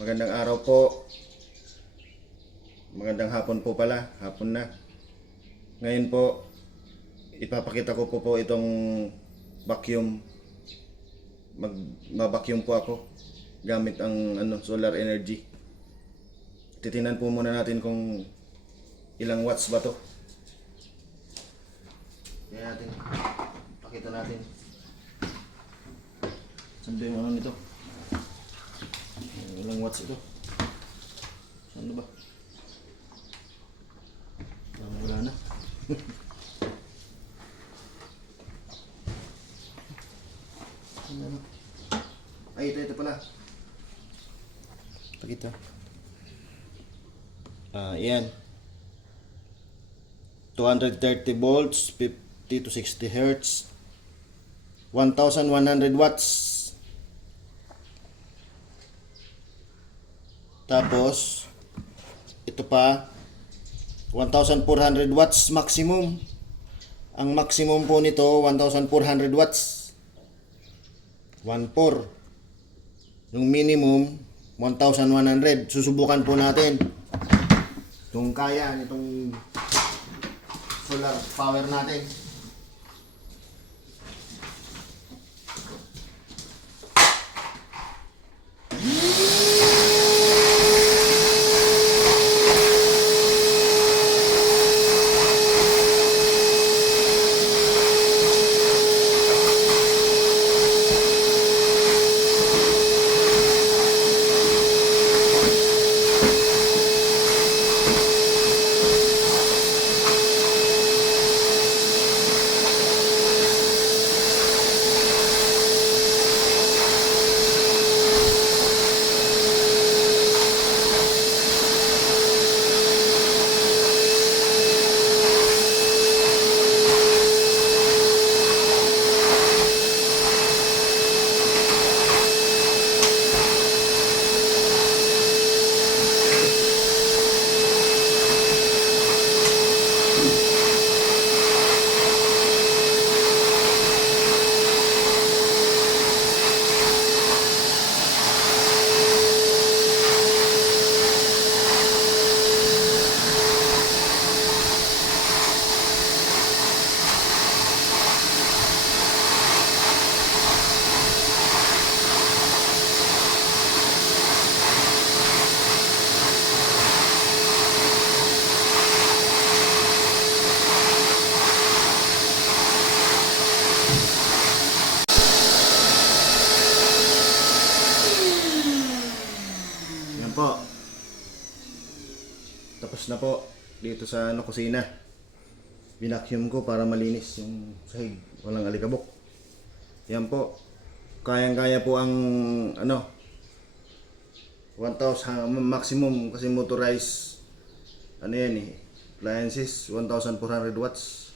Magandang araw po. Magandang hapon po pala. Hapon na. Ngayon po, ipapakita ko po itong vacuum. Mag-vacuum po ako gamit ang solar energy. Titingnan po muna natin kung ilang watts ba to. Kaya natin, pakita natin. Saan ba yung nito? Ilang watts ito? Saan ba? Wala na. Ay, ito pala. Pakita. Yan. 230 volts, 50 to 60 hertz, 1,100 watts. Tapos, ito pa, 1,400 watts maximum. Ang maximum po nito, 1,400 watts. 1,400. Yung minimum, 1,100. Susubukan po natin kung kaya nitong solar power natin. Yan po. Tapos na po dito sa kusina. Binacuum ko para malinis yung sahig, walang alikabok. Yan po. Kayang-kaya po ang 1,000 maximum kasi motorized yan appliances, 1,400 watts.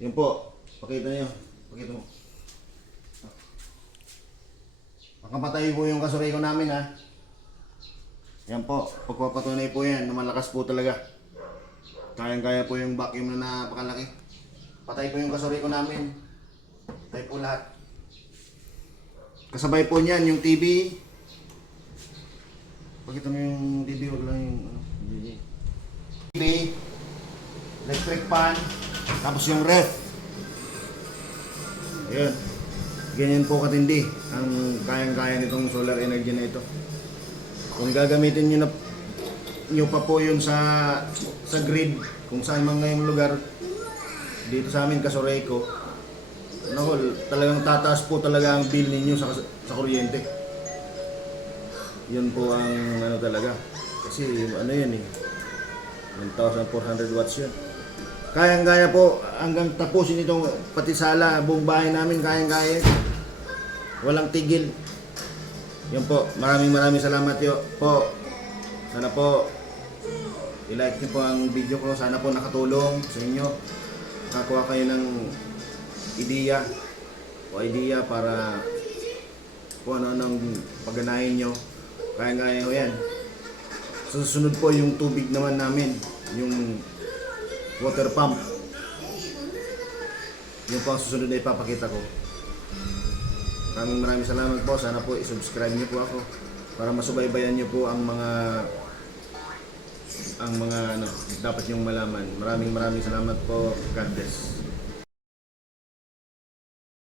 Yun po. Pakita niyo. Pakita mo. Makapatay po yung kasuray ko namin ha. Yan po, pagpapatunay po yan na malakas po talaga. Kayang-kaya po yung vacuum na napakalaki. Patay po yung kasuray ko namin. Patay po lahat. Kasabay po niyan yung TV. Pakita mo yung TV, wag lang yung TV, electric fan, tapos yung ref. Ayan. Ganyan po katindi ang kayang-kaya nitong solar energy na ito. Kung gagamitin nyo pa po yun sa grid, kung saan man ngayong lugar, dito sa amin Casoreco, talagang tataas po talaga ang bill ninyo sa kuryente. Yun po ang talaga. Kasi yan 1,400 watts yun. Kayang-kaya po hanggang tapusin itong pati sala, buong bahay namin kayang-kaya. Walang tigil. Yan po, maraming salamat po. Sana po i-like niyo po ang video ko. Sana po nakatulong sa inyo. Nakakuha kayo ng idea para kung ano-anong pagganahin nyo. Kaya-kaya ko yan. Susunod po yung tubig naman namin, yung water pump. Yung po ang susunod na ipapakita ko. Maraming salamat po. Sana po i-subscribe niyo po ako para masubaybayan niyo po ang mga dapat niyong malaman. Maraming salamat po. God bless.